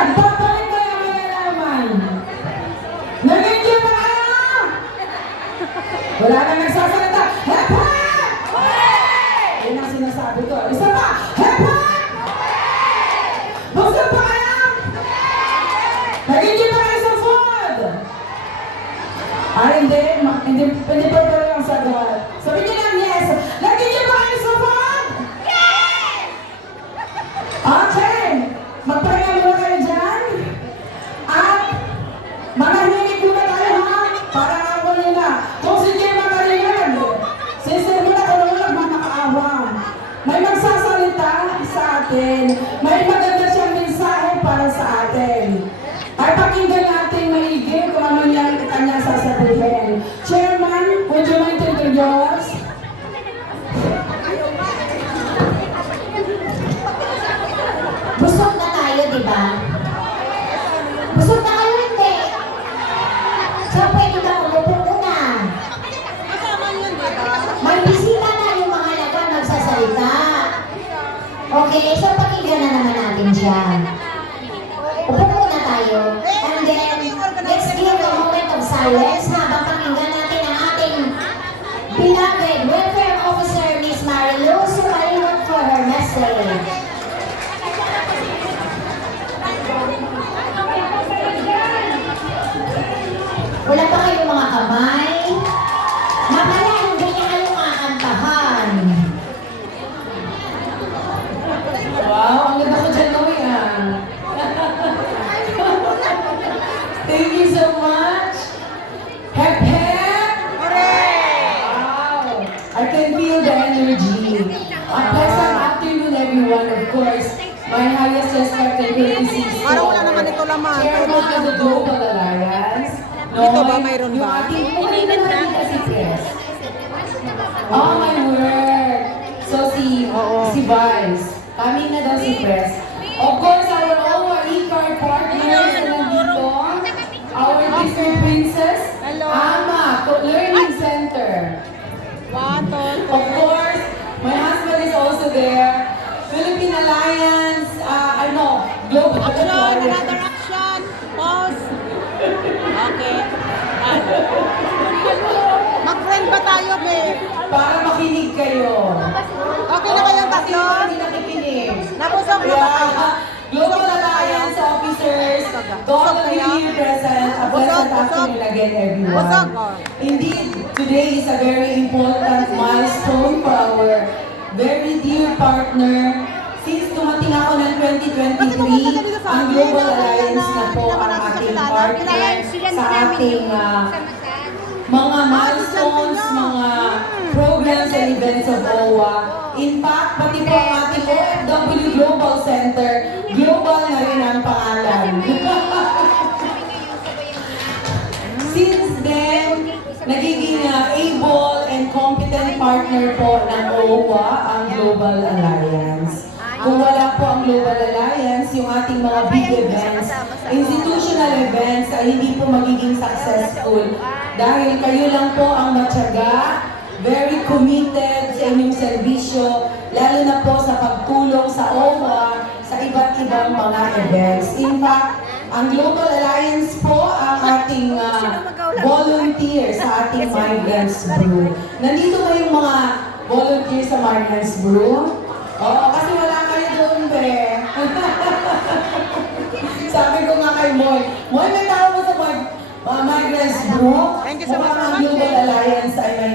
Nagbabalik na yung malalaman. Nag-enjoy ba kayo? Wala na nagsasalita. Hep hep! Yan ang sinasabi ko. Isa pa! Hep hep! Busog pa kayo? Nag-enjoy ba kayo sa food? Hindi. Hindi pa lang sagot. Sabi niyo lang yes. Nag-enjoy ba kayo sa food? Yes! Okay. Magpahinga muna kayo dyan. At manahimik muna tayo ha. Para ako nyo na. Kung si Jay magalingan, sister mo na kung walang makakaawang. May magsasalita sa atin. May maganda siyang mensahe para sa atin. Ay pakinggan natin maigi kung ano niya kanya sasabihin. Chairman, would you mind to introduce? Busog na tayo, di ba? Busog na kayo, hindi. So, pwede ka umupo muna. May bisita na yung mga laga nagsasalita. Okay, so pakinggan na naman natin dyan. Upo muna tayo. And then, let's give a moment of silence habang pakinggan natin ang ating beloved welfare officer, Miss Marilu Sumarilon, for her message. Wala pa kayong mga kamay? Mamaya hindi niya kayo kakantahan. Wow, ang ganda ko dyan gawin ah. Thank you so much. Hep hep! Wow! I can feel the energy. A pleasant afternoon everyone, of course. My highest respect and courtesy to Parang wala naman ito laman. Chairman of the Global Alliance. Dito ba, mayroon Yung ba? ating ulitin na kasi Chris. Oh my word! So si Vice, coming na daw si Press. Of course, our OWA e-card partners na nandito. Our district princess, Ama, Learning Center. Of course, my husband is also there. Philippine Alliance, Global Action! Alliance. Another action! Pause! Okay. Mag-friend ba tayo, babe? Para makinig kayo. Okay na kayong tatlo? Hindi nakikinig. Nabusog na ba kayo? Global Alliance officers, to all of you here present, a pleasant afternoon again, everyone. Indeed, today is a very important milestone for our very dear partner. Since dumating ako ng 2023, ang Global Alliance na po ang ating partner sa ating mga milestones, mga programs and events of OWA. In fact, pati po ang ating OFW Global Center, global na rin ang pangalan. Since then, nagiging able and competent partner po ng OWA ang Global Alliance. Kung wala po ang Global Alliance, yung ating mga big events, institutional events ay hindi po magiging successful dahil kayo lang po ang matyaga, very committed sa inyong serbisyo, lalo na po sa pagtulong sa OWA sa iba't ibang mga events. In fact, ang Global Alliance po ang ating volunteer sa ating Migrants Brew. Nandito ba yung mga volunteer sa Migrants Brew? Oo, kasi wala kayo doon, be. Sabi ko nga kay Moy, Moy, may tao mo sa Migrants Brew? Thank you so much. Mukhang ang Global Alliance ay may